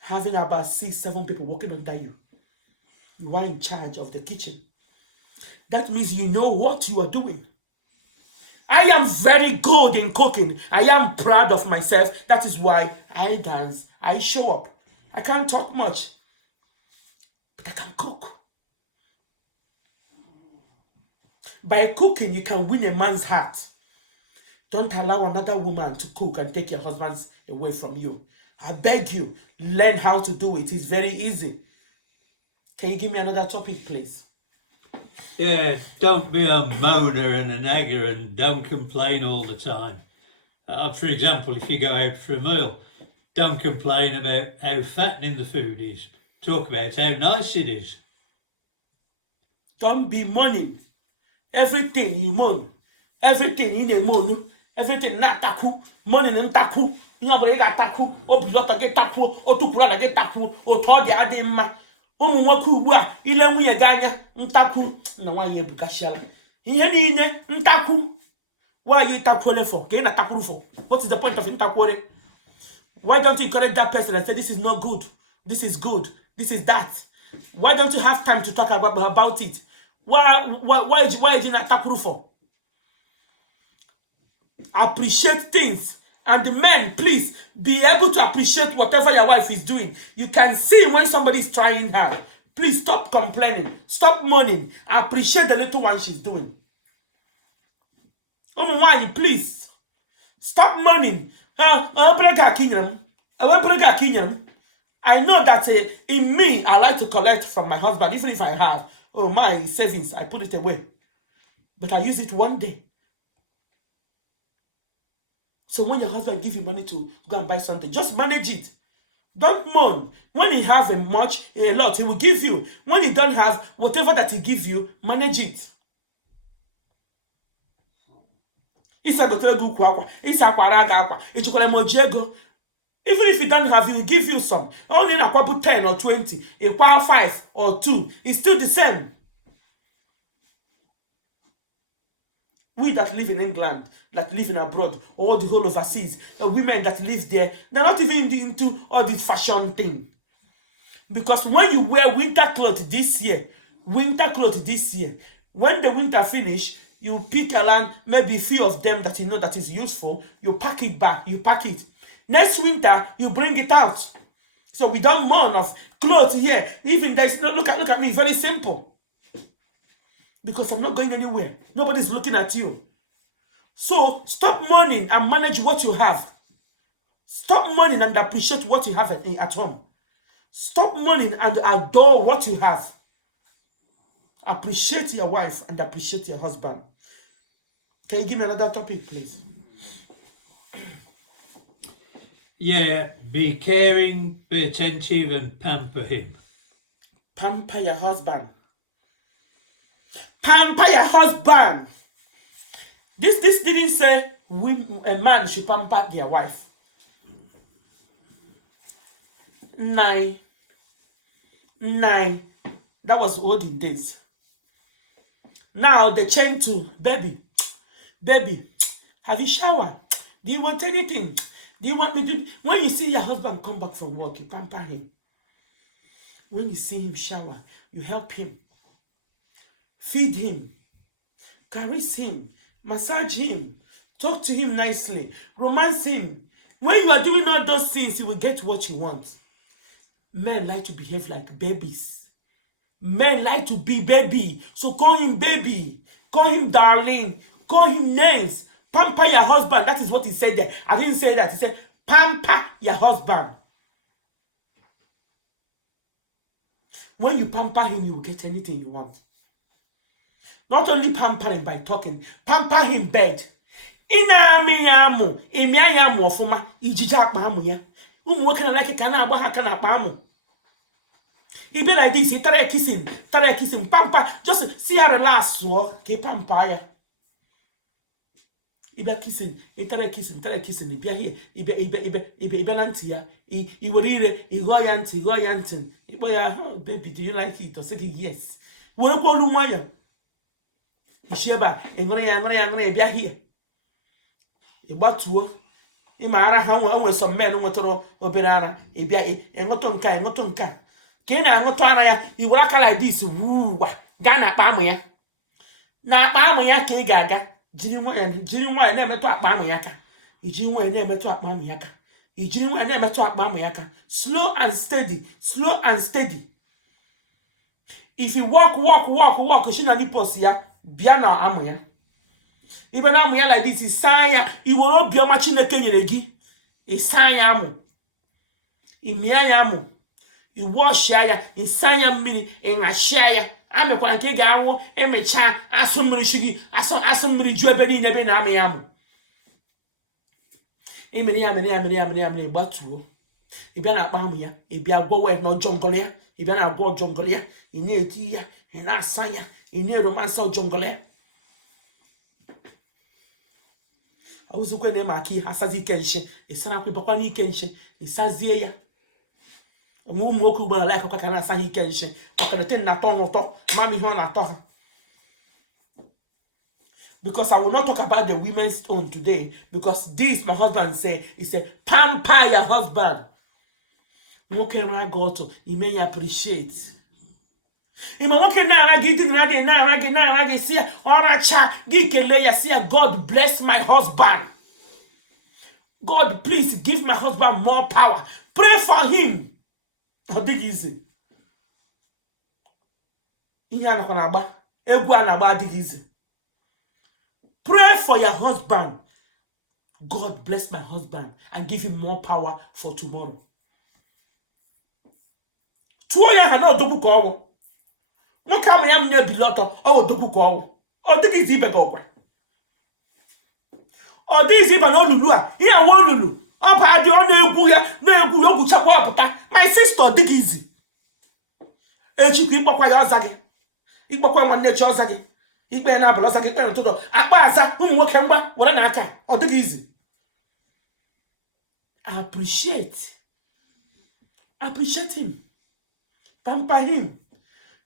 Having about 6-7 people working under you. You are in charge of the kitchen. That means you know what you are doing. I am very good in cooking. I am proud of myself. That is why I dance. I show up. I can't talk much, but I can cook. By cooking, you can win a man's heart. Don't allow another woman to cook and take your husband away from you. I beg you, learn how to do it. It's very easy. Can you give me another topic, please? Yeah, don't be a moaner and a nagger and don't complain all the time. For example, if you go out for a meal, don't complain about how fattening the food is. Talk about how nice it is. Don't be moaning. Everything you moan. Everything in a moan. Everything not taku. Moaning and taku. Nobody got taku. O bilota get taku. O tupura get taku. O told ya adema. Umu waku wa. Ile mwenye ganya. Ntaku. Na wanye bukashala. Ihe niine. Ntaku. Why are you takuole for? Kena takuru for? What is the point of ntakuole? Why don't you encourage that person and say, this is not good. This is good. This is that. Why don't you have time to talk about it? Why is you not takuru for? Appreciate things. And the men, please, be able to appreciate whatever your wife is doing. You can see when somebody is trying hard. Please stop complaining. Stop moaning. Appreciate the little one she's doing. Please. Stop moaning. I know that in me, I like to collect from my husband, even if I have my savings, I put it away. But I use it one day. So when your husband gives you money to go and buy something, just manage it. Don't moan. When he has a lot, he will give you. When he don't have, whatever that he gives you, manage it. Even if you don't have, he will give you some. Only in a 10 or 20, a 5 or 2, it's still the same. We that live in England, that live in abroad, or the whole overseas, women that live there, they're not even into all this fashion thing. Because when you wear winter clothes this year, when the winter finish, you pick around maybe a few of them that you know that is useful, you pack it back, you pack it. Next winter, you bring it out. So we don't mourn of clothes here. Even there's no, look at me, very simple. Because I'm not going anywhere. Nobody's looking at you. So stop mourning and manage what you have. Stop mourning and appreciate what you have at home. Stop mourning and adore what you have. Appreciate your wife and appreciate your husband. Can you give me another topic, please? Yeah, be caring, be attentive, and pamper him. Pamper your husband. Pamper your husband. This didn't say a man should pamper their wife. Nine. That was olden days. Now they change to baby, have you showered? Do you want anything? Do you want me to? When you see your husband come back from work, you pamper him. When you see him shower, you help him. Feed him. Caress him. Massage him. Talk to him nicely. Romance him. When you are doing all those things, you will get what you want. Men like to behave like babies. Men like to be baby. So call him baby. Call him darling. Call him names. Pamper your husband. That is what he said there. I didn't say that. He said, pamper your husband. When you pamper him, you will get anything you want. Not only pamper him by talking, pamper him bed. Ina mi yamu, imya yamu ofuma, ijija akpa amu ya. Working like kana agba ha kana akpa amu. He be like this, he try kissing, pamper. Just see her relax, so ke pamper ya. He be kissing, he try kissing. He be here, he be nanti ya. He worry, he go yantin. He boy, oh, baby, do you like it? Or say yes. Wo ko lu moya. Isheba, ngore be here. Igbatuo ima ara ha nwe some men nwetoro obere ara ibia engoto nka ke na angoto ara ya iwura aka like this wuwa ga na akpa amu ya na akpa amu ya ka ị ga-aga jiri nwa na-emetu akpa amu ya ka ijiri nwa na-emetu akpa amu ya ka ijiri nwa na-emetu akpa amu ya ka slow and steady. If you walk shi na nipos ya bia na amu ya. Even amu ya like this, isanya, iworo obioma Chineke nyere gi. Isanya amu. Imia ya amu. Iwash ya, isanya mmiri, ingashia ya. Amekwa nke ga-awu emecha asu mmiri shigi, asu mmiri ju ebe ni ebe na amu ya amu. Imiri ya gbatuo. Ibia na akpa amu ya, ibia gwowe na ojongole ya, ibia na gwo ojongole ya, ine eti ya, ina asanya, ine romance ojongole ya. Awuzukwe ne maki asazi kenshe isana kwibakwa ni kenshe isazie ya omu oku gbara like kwa kana asahi kenshe okana ten na to mami ho na to. Because I will not talk about the women's own today, because this my husband say, he said pamper your husband. Nwoke na go to ime appreciate. Ima nwoke na aragi di na aragi see oracha gi kele ya see God bless my husband. God, please give my husband more power. Pray for him. How big is it? Pray for your husband. God bless my husband and give him more power for tomorrow. Tuo ya ha na odogwu ka owo. Nwoke am ya mne biloto o odogwu ka owo. Odigi ibe ga ogwa. Odizi ibe na olulu a. Ihe awo olulu. Oba di o na-egwu ogwu chakwa oputa. My sister dig easy. Echikwu ikpokwa ya oza gi. Ikpokwa nwanne chi oza gi. Ikpe na abalo oza gi ikpe n'utudo. Akpa aza ụmụ nwoke mgba were na aka. O dig easy. Appreciate him. Pamper him.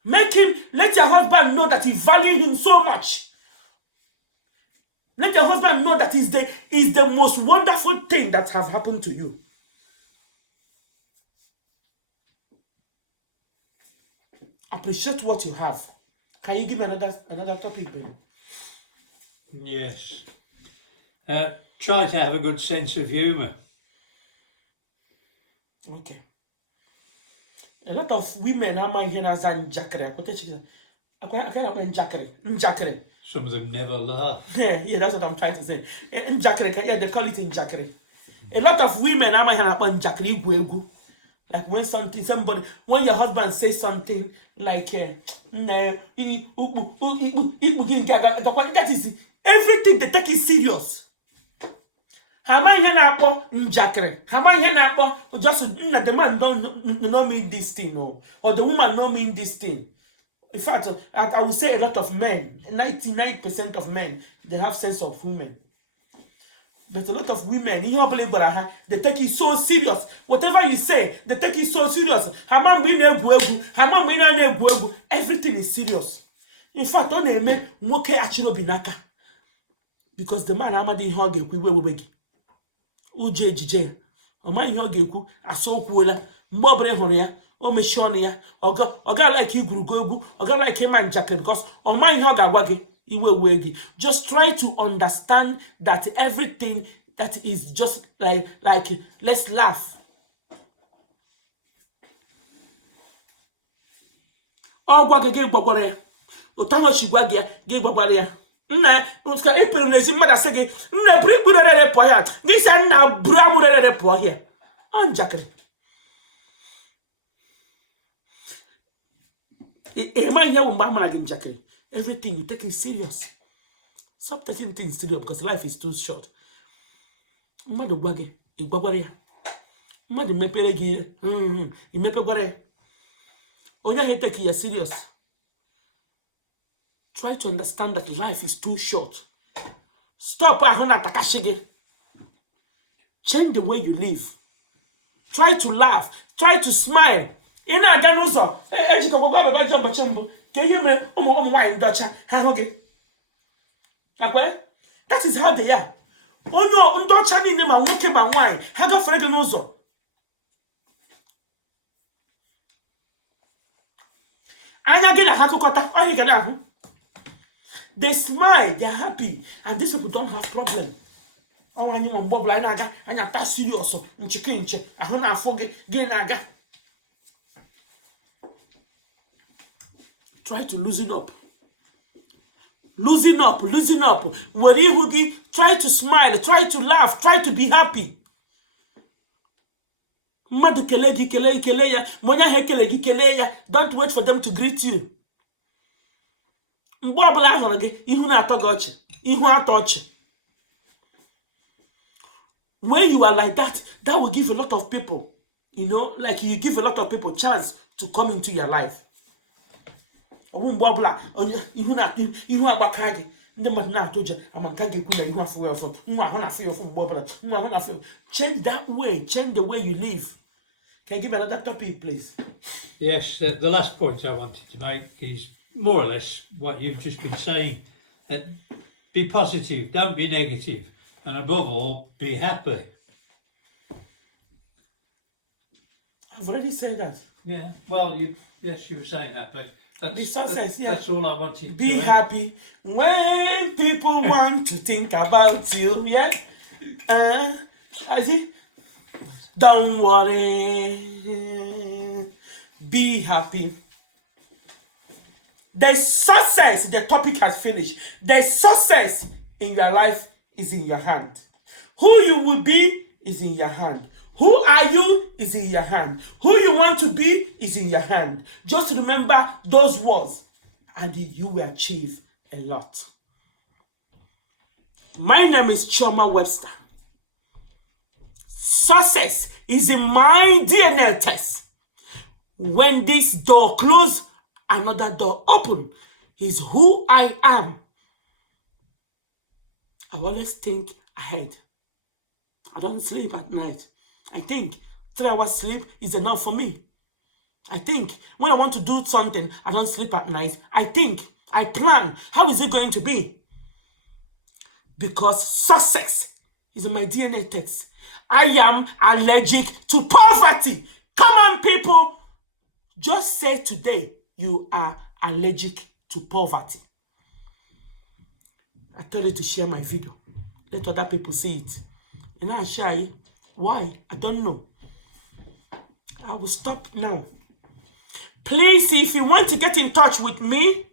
Make him, let your husband know that you value him so much. Let your husband know that is the most wonderful thing that have happened to you. Appreciate what you have. Can you give me another topic, baby? Yes. Try to have a good sense of humour. Okay. A lot of women are my here as njakre. I can't njakre. Some of them never laugh. Yeah, that's what I'm trying to say. Njakre, yeah, they call it njakre. A lot of women are my here njakre igwu. Like when when your husband says something like, that is everything they take it serious. Just the man don't mean this thing, or the woman don't mean this thing. In fact, I would say a lot of men, 99% of men, they have sense of women. But a lot of women, they take it so serious. Whatever you say, they take it so serious. Everything is serious. In fact, on a man, binaka. Because the man amadi hug wegi. Uje ejije. Oma ihe ọ ga-ekwu asa okwuola mgbe ọbụla hụrụ ya o mechie ọnụ ya ọ ga like igwurugo egwu ọ ga like ịma njakịrị because ọma ihe ọ ga-agwa gị iwe wee gị. Just try to understand that everything that is just like let's laugh. Ọ gwa gị gwagwara ya ụtọ ahụ chi gwa gị ya gị gwagwara ya. Nna uska epere n'ezi mmadụ asị gị nna buru ikpuru rere pụọ ya gị sị nna buru amụ rere pụọ ya ọ njakịrị. Ịma ihe bụ mgbe a mara gị njakịrị. Everything you take it serious. Stop taking things serious because life is too short. Mmadụ gwa gị ị gwagwara ya. Mmadụ mepere gị ị mepegwara ya. Onye ahụ take ya serious. Try to understand that life is too short. Stop takashige. Change the way you live. Try to laugh. Try to smile. Ina aga n'ụzọ ejikọ gwagwa baba jọmba chembo ka ihe mere ụmụ nwaanyị ndị ọcha ha hụ gị. Akwe? That is how they are. Onye ndị ọcha niile ma nwoke ma nwaanyị ha gafere gị n'ụzọ. Anya gị na ha kụkọta ọ ga na-ahụ. They smile, they are happy, and these people don't have problem. Oh, I know Bob Linaga, and you're that serious, and chicken, I don't have forget, Genaga. Try to loosen up. Loosen up. Where you try to smile, try to laugh, try to be happy. Don't wait for them to greet you. Mgbe ọbụla ahụrụ gị ihu na-atọ gị ọchị ihu atọ ọchị. When you are like that, that will give a lot of people, like you give a lot of people chance to come into your life. Ọbụ mgbe ọbụla ihu agbaka gị ndị mmadụ na-atụ ụjọ ama nka ga-ekwu na ihu afọ ya ọfọ nwa ahụ na-afụ ya ọfọ mgbe ọbụla nwa ahụ na-afụ ya. Change that way, change the way you live. Can you give another topic, please? Yes, the last point I wanted to make is more or less what you've just been saying. Be positive, don't be negative, and above all, be happy. I've already said that. Yeah, well, you were saying that, but that's all I wanted to be happy when people want to think about you. Yeah, I see. Don't worry, be happy. The success, the topic has finished. The success in your life is in your hand. Who you will be is in your hand. Who are you is in your hand. Who you want to be is in your hand. Just remember those words and you will achieve a lot. My name is Choma Webster. Success is in my DNA test. When this door closes, another door open. Is who I am. I always think ahead. I don't sleep at night. I think 3 hours sleep is enough for me. I think when I want to do something, I don't sleep at night. I think, I plan. How is it going to be? Because success is in my DNA text. I am allergic to poverty. Come on, people. Just say today you are allergic to poverty. I tell you to share my video. Let other people see it. And I share it. Why? I don't know. I will stop now. Please, if you want to get in touch with me,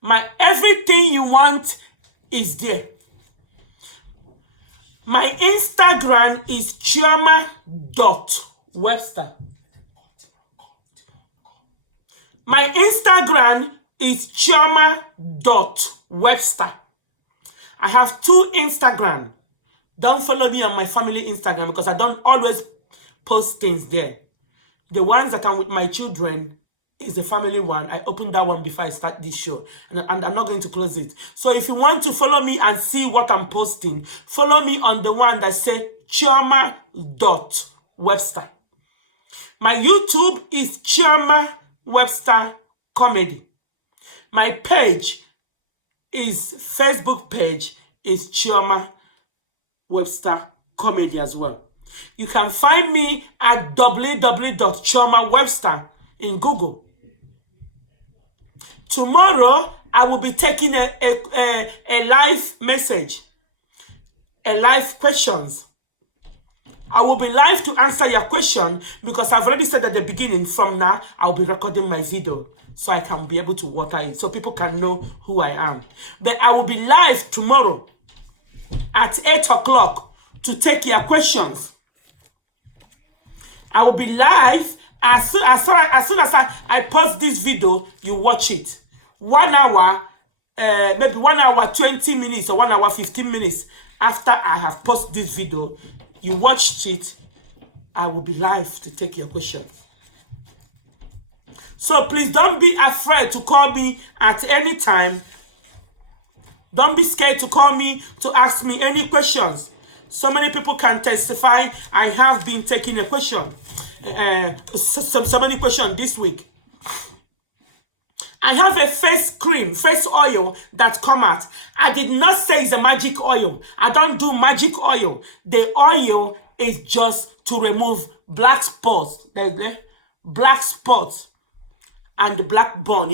my everything you want is there. My Instagram is chioma.webster. My Instagram is chioma.webster. I have 2 Instagram. Don't follow me on my family Instagram because I don't always post things there. The ones that I'm with my children is the family one. I opened that one before I start this show. And I'm not going to close it. So if you want to follow me and see what I'm posting, follow me on the one that says chioma.webster. My YouTube is Chioma Webster Comedy. My page is Facebook page is Chioma Webster Comedy as well. You can find me at www.chiomawebster in Google. Tomorrow, I will be taking a live message, a live questions. I will be live to answer your question because I've already said at the beginning, from now, I'll be recording my video so I can be able to water it, so people can know who I am. But I will be live tomorrow at 8 o'clock to take your questions. I will be live as soon as I post this video, you watch it. 1 hour, maybe 1 hour 20 minutes or 1 hour 15 minutes after I have posted this video, you watched it. I will be live to take your questions. So please don't be afraid to call me at any time. Don't be scared to call me to ask me any questions. So many people can testify. I have been taking a question. So many questions this week. I have a face cream, face oil that come out. I did not say it's a magic oil. I don't do magic oil. The oil is just to remove black spots. Black spots and black bone.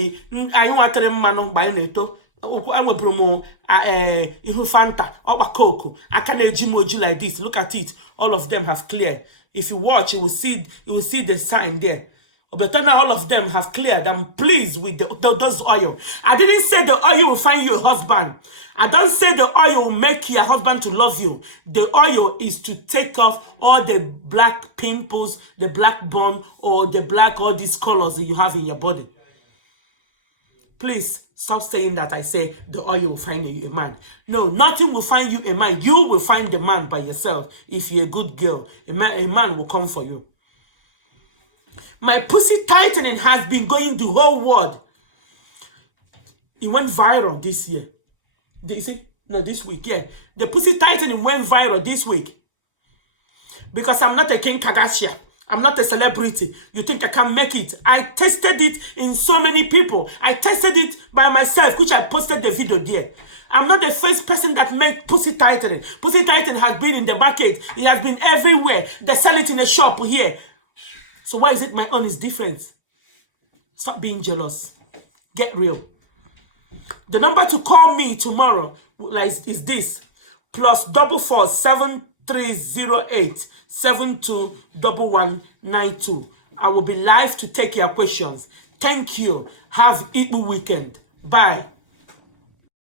I want to remember Fanta or Coco. I can emoji like this. Look at it. All of them have cleared. If you watch, you will see the sign there. But now all of them have cleared. I'm pleased with those oil. I didn't say the oil will find you a husband. I don't say the oil will make your husband to love you. The oil is to take off all the black pimples, the black bone, or the black, all these colors that you have in your body. Please stop saying that I say the oil will find you a man. No, nothing will find you a man. You will find the man by yourself. If you're a good girl, a man will come for you. My pussy tightening has been going the whole world. It went viral this year. This week, yeah. The pussy tightening went viral this week. Because I'm not a Kim Kardashian. I'm not a celebrity. You think I can make it? I tested it in so many people. I tested it by myself, which I posted the video there. I'm not the first person that made pussy tightening. Pussy tightening has been in the market. It has been everywhere. They sell it in a shop here. So why is it my own is different? Stop being jealous. Get real. The number to call me tomorrow is this: +44 7308 721192. I will be live to take your questions. Thank you. Have a good weekend. Bye.